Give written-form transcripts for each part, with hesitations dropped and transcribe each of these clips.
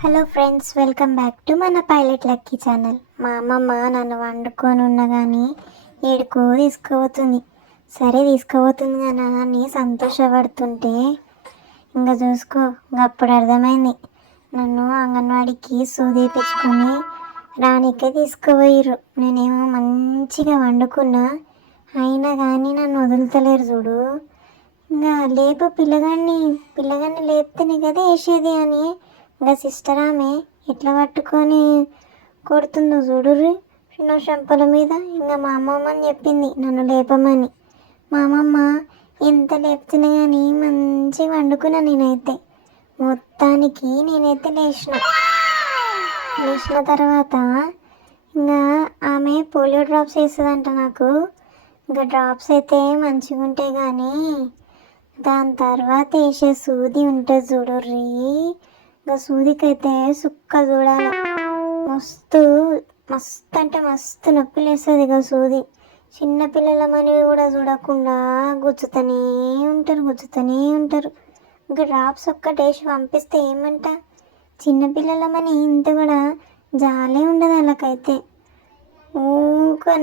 Hello friends, welcome back to మన pilot lucky channel. మా అమ్మమ్మ నన్ను వండుకొని ఉన్నా కానీ ఏడుకో తీసుకుపోతుంది. సరే తీసుకుపోతుంది కదా అని సంతోషపడుతుంటే ఇంకా చూసుకో, అప్పుడు అర్థమైంది నన్ను అంగన్వాడికి సూదేపించుకొని రానికే తీసుకుపోయారు. నేనేమో మంచిగా వండుకున్నా, అయినా కానీ నన్ను వదులుతలేరు చూడు. ఇంకా లేపు పిల్లగాన్ని లేపితేనే కదా వేసేది అని ఇంకా సిస్టర్ ఆమె ఎట్లా పట్టుకొని కొడుతుందో చూడుర్రి చిన్న చెంపల మీద. ఇంకా మా అమ్మమ్మ అని చెప్పింది నన్ను లేపమని. మా అమ్మమ్మ ఎంత లేపుతున్నా కానీ మంచిగా వండుకున్నా. నేనైతే లేచిన తర్వాత ఇంకా ఆమె పోలియో డ్రాప్స్ వేస్తుందంట నాకు. ఇంకా డ్రాప్స్ అయితే మంచిగా ఉంటాయి కానీ దాని తర్వాత వేసే సూది ఉంటుంది చూడుర్రి, ఇంకా సూదికైతే సుక్క చూడాలి. మస్తు మస్తు అంటే మస్తు నొప్పి లేస్తుంది ఇక సూది. చిన్నపిల్లలమని కూడా చూడకుండా గుచ్చుతూనే ఉంటారు. ఇంకా డ్రాప్స్ ఒక్కటేసి పంపిస్తే ఏమంట, చిన్నపిల్లలమని ఇంత కూడా జాలే ఉండదు వాళ్ళకైతే.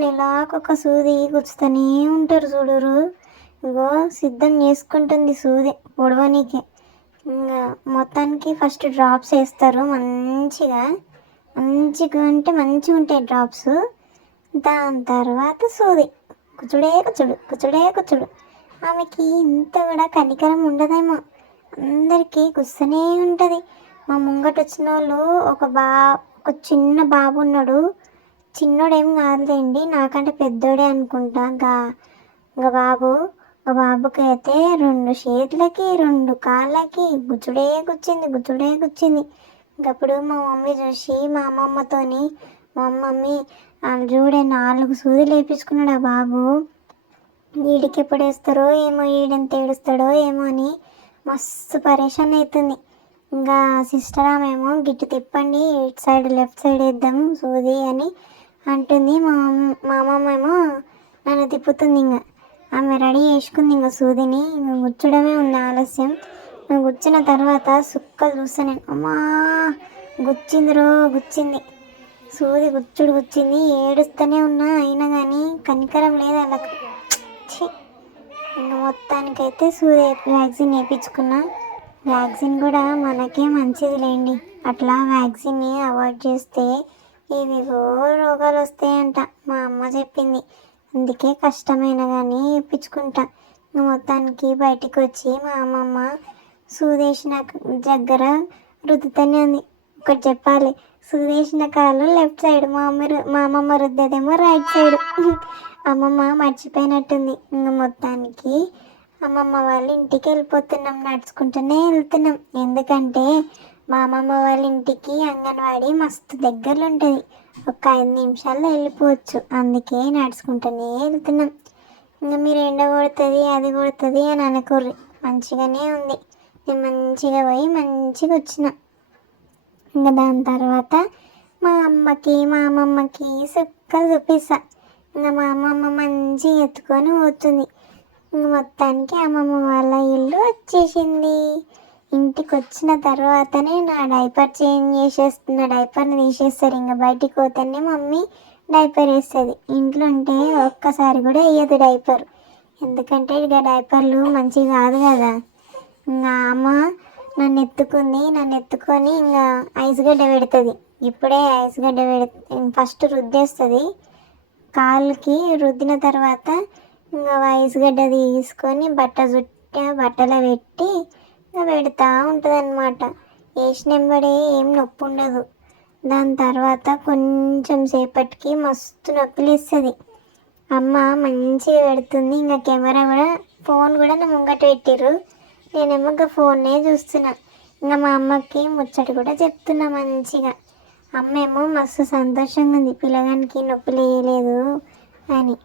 నెలాకొక సూది గుచ్చుతూనే ఉంటారు చూడరు. ఇగో సిద్ధం చేసుకుంటుంది సూది పొడవనీకి. ఇంకా మొత్తానికి ఫస్ట్ డ్రాప్స్ వేస్తారు మంచిగా అంటే మంచిగా ఉంటాయి డ్రాప్స్. దాని తర్వాత సూది కుచుడు. ఆమెకి ఇంత కూడా కనికరం ఉండదేమో, అందరికీ గుస్తూనే ఉంటుంది. మా ముంగట వచ్చిన వాళ్ళు ఒక చిన్న బాబు ఉన్నాడు. చిన్నోడేం కాదులేండి, నాకంటే పెద్దోడే అనుకుంటా. ఇంకా బాబుకి అయితే 2 చేతులకి 2 కాళ్ళకి గుచ్చుడే గుచ్చింది. ఇంకప్పుడు మా మమ్మీ చూసి మా అమ్మమ్మతోని, మా మమ్మీ వాళ్ళు చూడే 4 సూదులు వేయించుకున్నాడు ఆ బాబు. వీడికి ఎప్పుడు వేస్తారో ఏమో, వీడెంత ఏడుస్తాడో ఏమో అని మస్తు పరేషాన్ అవుతుంది. ఇంకా సిస్టర్ ఆమెమో గిట్టు తిప్పండి, ఇటు సైడ్ లెఫ్ట్ సైడ్ వేద్దాం సూది అని అంటుంది. మా అమ్మమ్మ ఏమో నన్ను తిప్పుతుంది. ఇంకా ఆమె రెడీ చేసుకుంది ఇంకా సూదిని. ఇంకా గుచ్చడమే ఉంది ఆలస్యం. గుచ్చిన తర్వాత సుక్కలు చూస్తాను నేను, అమ్మా గుచ్చింది సూది గుచ్చింది. ఏడుస్తూనే ఉన్నా, అయినా కానీ కనికరం లేదు వాళ్ళకి. ఇంకా మొత్తానికైతే వ్యాక్సిన్ వేయించుకున్నా. వ్యాక్సిన్ కూడా మనకే మంచిది లేండి. అట్లా వ్యాక్సిన్ని అవాయిడ్ చేస్తే ఏవేవో రోగాలు వస్తాయంట మా అమ్మ చెప్పింది. అందుకే కష్టమైన కానీ వేయించుకుంటా. మొత్తానికి బయటికి వచ్చి మా అమ్మమ్మ సూదేసిన దగ్గర రుద్దుతూనే ఉంది. ఒకటి చెప్పాలి, సూదేసిన కాలు లెఫ్ట్ సైడ్, మా అమ్మమ్మ రుద్దేదేమో రైట్ సైడ్. అమ్మమ్మ మర్చిపోయినట్టుంది. ఇంకా మొత్తానికి అమ్మమ్మ వాళ్ళ ఇంటికి నడుచుకుంటూనే వెళ్తున్నాం. ఎందుకంటే మా అమ్మమ్మ వాళ్ళ ఇంటికి అంగన్వాడీ మస్తు దగ్గరలో ఉంటుంది, ఒక 5 నిమిషాల్లో వెళ్ళిపోవచ్చు. అందుకే నడుచుకుంటూనే వెళ్తున్నాం. ఇంకా మీరు ఎండ కొడుతుంది అది కొడుతుంది అని అనుకోర్రి, మంచిగానే ఉంది. నేను మంచిగా పోయి మంచిగా వచ్చిన. ఇంకా దాని తర్వాత మా అమ్మమ్మకి సుక్కలు చూపిస్తా. ఇంకా మా అమ్మమ్మ మంచిగా ఎత్తుకొని పోతుంది. ఇంక మొత్తానికి అమ్మమ్మ వాళ్ళ ఇల్లు వచ్చేసింది. ఇంటికి వచ్చిన తర్వాతనే నా డైపర్ డైపర్ని తీసేస్తారు. ఇంకా బయటికి పోతేనే మమ్మీ డైపర్ వేస్తుంది. ఇంట్లో ఉంటే ఒక్కసారి కూడా వేయదు డైపర్, ఎందుకంటే ఇక డైపర్లు మంచిగా కాదు కదా. ఇంకా అమ్మ నన్ను ఎత్తుకొని ఇంకా ఐస్ గడ్డ పెడుతుంది. ఇప్పుడే ఐస్ గడ్డ ఫస్ట్ రుద్దేస్తుంది కాళ్ళకి. రుద్దిన తర్వాత ఇంకా ఐస్ గడ్డ తీసుకొని బట్టలో పెట్టి పెడతా ఉంటుంది అన్నమాట. వేసినెంబడే ఏం నొప్పి ఉండదు. దాని తర్వాత కొంచెం సేపటికి మస్తు నొప్పి లేస్తుంది. అమ్మ మంచిగా పెడుతుంది. ఇంకా ఫోన్ కూడా నా ముంగట పెట్టిర్రు. నేనేమో ఇంకా ఫోన్నే చూస్తున్నా. ఇంకా మా అమ్మకి ముచ్చట కూడా చెప్తున్నా మంచిగా. అమ్మ ఏమో మస్తు సంతోషంగా ఉంది, పిల్లగానికి నొప్పి లేయలేదు అని.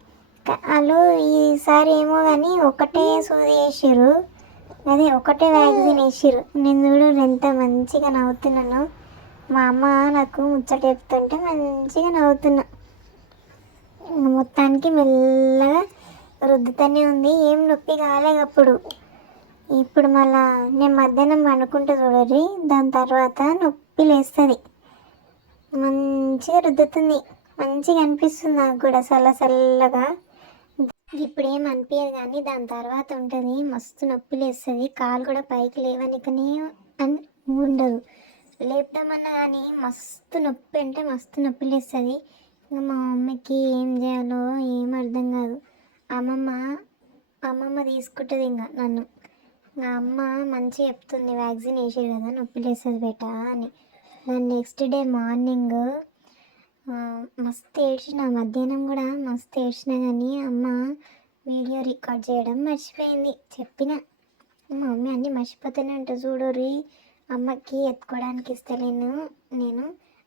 వాళ్ళు ఈసారి ఏమో కానీ ఒకటే సూది వేసిర్రు, అదే ఒకటే వ్యాక్సిన్ వేసిర్రు. నేను చూడు ఎంత మంచిగా నవ్వుతున్నాను. మా అమ్మ నాకు ముచ్చట చెప్తుంటే మంచిగా నవ్వుతున్నా. మొత్తానికి మెల్లగా రుద్దుతూనే ఉంది, ఏం నొప్పి కాలేదు ఇప్పుడు మళ్ళా నేను మధ్యాహ్నం పండుకుంటే చూడరి. దాని తర్వాత నొప్పి నొప్పి లేస్తుంది. మంచిగా రుద్దుతుంది, మంచిగా అనిపిస్తుంది నాకు కూడా చల్లగా. ఇప్పుడేం అనిపించదు కానీ దాని తర్వాత ఉంటుంది, మస్తు నొప్పి లేస్తుంది. కాలు కూడా పైకి లేవనికనే అని ఉండదు, లేపుదామన్నా కానీ మస్తు నొప్పి అంటే మస్తు నొప్పి లేస్తుంది. ఇంకా మా మమ్మీకి ఏం చేయాలో ఏం అర్థం కాదు. అమ్మమ్మ తీసుకుంటుంది ఇంకా నన్ను. నా అమ్మ మంచిగా చెప్తుంది, వ్యాక్సిన్ వేసాడు కదా నొప్పి లేస్తుంది బేటా అని. దాని నెక్స్ట్ డే మార్నింగ్ మస్తు ఏడ్చిన, మధ్యాహ్నం కూడా మస్తు ఏడ్చిన కానీ అమ్మ వీడియో రికార్డ్ చేయడం మర్చిపోయింది. చెప్పిన మా మమ్మీ అన్నీ మర్చిపోతూనే ఉంటుంది చూడరి, అమ్మకి ఎత్తుకోవడానికి ఇస్తలేను నేను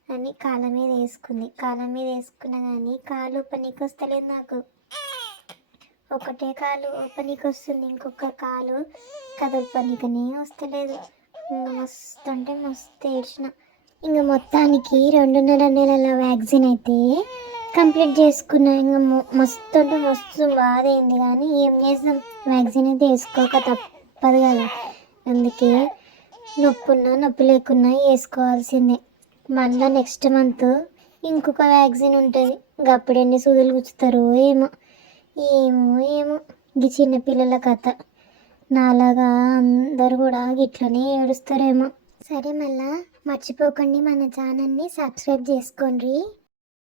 అని కాళ్ళ మీద వేసుకుంది. కాళ్ళ మీద వేసుకున్నా కానీ కాలు పనికి వస్తలేదు నాకు. ఒకటే కాలు పనికి వస్తుంది, ఇంకొక కాలు కదలపనికనే వస్తలేదు. ఇంకా మస్తు అంటే మస్తు ఏడ్చిన. ఇంకా మొత్తానికి 2.5 నెలల వ్యాక్సిన్ అయితే కంప్లీట్ చేసుకున్నా. ఇంకా మస్తు అంటే మస్తు బాధ అయింది కానీ ఏం చేస్తాం, వ్యాక్సిన్ అయితే వేసుకోక తప్పదు కదా. అందుకే నొప్పి లేకున్నా వేసుకోవాల్సిందే. మళ్ళీ నెక్స్ట్ మంత్ ఇంకొక వ్యాక్సిన్ ఉంటుంది, అప్పుడు ఎన్ని సూదులు గుచ్చుతారో ఏమో ఈ చిన్నపిల్లల కథ. నాలాగా అందరు కూడా ఇట్లనే ఏడుస్తారేమో. సరే, మళ్ళా మర్చిపోకండి మన ఛానల్ని సబ్స్క్రైబ్ చేసుకోండి.